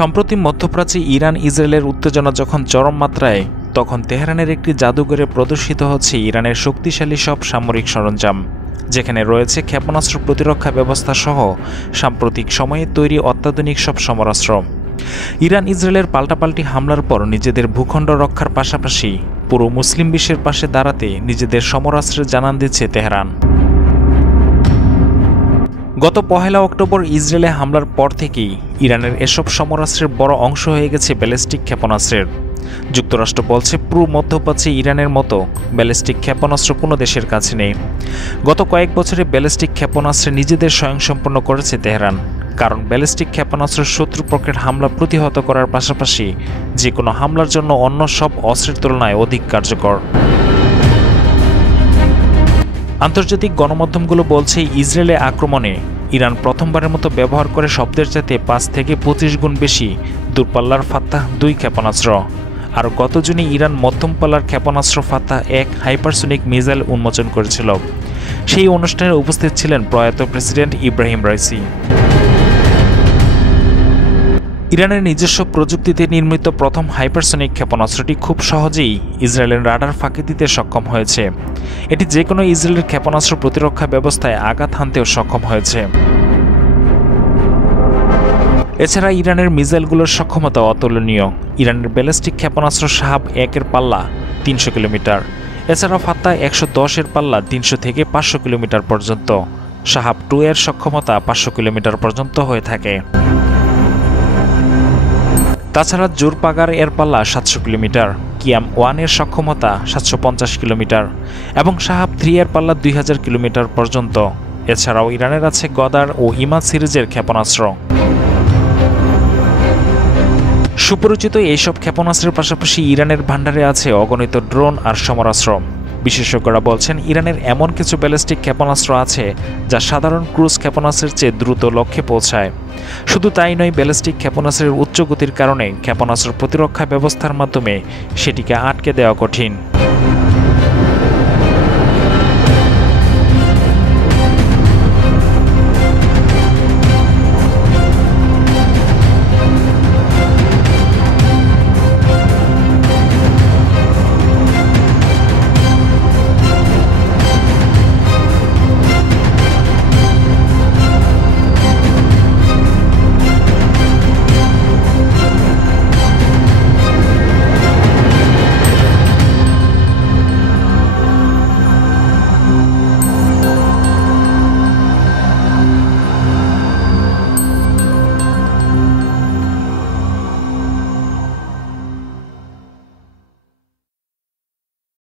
সম্প্রতি মধ্যপ্রাচ্যে ইরান ইসরায়েলের উত্তেজনা যখন চরম মাত্রায়, তখন তেহরানের একটি জাদুঘরে প্রদর্শিত হচ্ছে ইরানের শক্তিশালী সব সামরিক সরঞ্জাম, যেখানে রয়েছে ক্ষেপণাস্ত্র প্রতিরক্ষা ব্যবস্থা সহ সাম্প্রতিক সময়ে তৈরি অত্যাধুনিক সব সমরাস্ত্র। ইরান ইসরায়েলের পাল্টাপাল্টি হামলার পর নিজেদের ভূখণ্ড রক্ষার পাশাপাশি পুরো মুসলিম বিশ্বের পাশে দাঁড়াতে নিজেদের সমরাস্ত্রের জানান দিচ্ছে তেহরান। গত ১ অক্টোবর ইসরায়েলে হামলার পর থেকেই ইরানের এসব সমরাস্ত্রের বড় অংশ হয়ে গেছে ব্যালিস্টিক ক্ষেপণাস্ত্রের। যুক্তরাষ্ট্র বলছে পুরো মধ্যপ্রাচ্যে ইরানের মতো ব্যালিস্টিক ক্ষেপণাস্ত্র কোনো দেশের কাছে নেই। গত কয়েক বছরে ব্যালিস্টিক ক্ষেপণাস্ত্রে নিজেদের স্বয়ংসম্পূর্ণ করেছে তেহরান, কারণ ব্যালিস্টিক ক্ষেপণাস্ত্র শত্রুপক্ষের হামলা প্রতিহত করার পাশাপাশি যে কোনো হামলার জন্য অন্য সব অস্ত্রের তুলনায় অধিক কার্যকর। আন্তর্জাতিক গণমাধ্যমগুলো বলছে ইসরায়েলে আক্রমণে ইরান প্রথমবারের মতো ব্যবহার করে শব্দের চাইতে ৫ থেকে ২৫ গুণ বেশি দূরপাল্লার ফাত্তাহ ২ ক্ষেপণাস্ত্র। আর গত জুনে ইরান মধ্যম পাল্লার ক্ষেপণাস্ত্র ফাত্তাহ ১ হাইপারসোনিক মিসাইল উন্মোচন করেছিল। সেই অনুষ্ঠানে উপস্থিত ছিলেন প্রয়াত প্রেসিডেন্ট ইব্রাহিম রাইসি। ইরানের নিজস্ব প্রযুক্তিতে নির্মিত প্রথম হাইপারসোনিক ক্ষেপণাস্ত্রটি খুব সহজেই ইসরায়েলের রাডার ফাঁকি দিতে সক্ষম হয়েছে। এটি যে কোনো ইসরায়েলের ক্ষেপণাস্ত্র প্রতিরক্ষা ব্যবস্থায় আঘাত হানতেও সক্ষম হয়েছে। এছাড়া ইরানের মিসাইলগুলোর সক্ষমতা অতুলনীয়। ইরানের ব্যালিস্টিক ক্ষেপণাস্ত্র শাহাব ১-এর পাল্লা ৩০০ কিলোমিটার। এছাড়া ফাত্তাহ ১১০-এর পাল্লা ৩০০ থেকে ৫০০ কিলোমিটার পর্যন্ত। শাহাব ২-এর সক্ষমতা ৫০০ কিলোমিটার পর্যন্ত হয়ে থাকে। তাছাড়া জোরপাগার এর পাল্লা ৭০০ কিলোমিটার, কিয়াম 1-এর সক্ষমতা ৭৫০ কিলোমিটার এবং শাহাব 3-এর পাল্লা ২০০০ কিলোমিটার পর্যন্ত। এছাড়াও ইরানের আছে গদার ও ইমাদ সিরিজের ক্ষেপণাস্ত্র। সুপরিচিত এইসব ক্ষেপণাস্ত্রের পাশাপাশি ইরানের ভান্ডারে আছে অগণিত ড্রোন আর সমরাস্ত্র। বিশেষজ্ঞরা বলছেন ইরানের এমন কিছু ব্যালিস্টিক ক্ষেপণাস্ত্র আছে যা সাধারণ ক্রুজ ক্ষেপণাস্ত্রের চেয়ে দ্রুত লক্ষ্যে পৌঁছায়। শুধু তাই নয়, ব্যালিস্টিক ক্ষেপণাস্ত্রের উচ্চ গতির কারণে ক্ষেপণাস্ত্র প্রতিরক্ষা ব্যবস্থার মাধ্যমে সেটিকে আটকে দেওয়া কঠিন।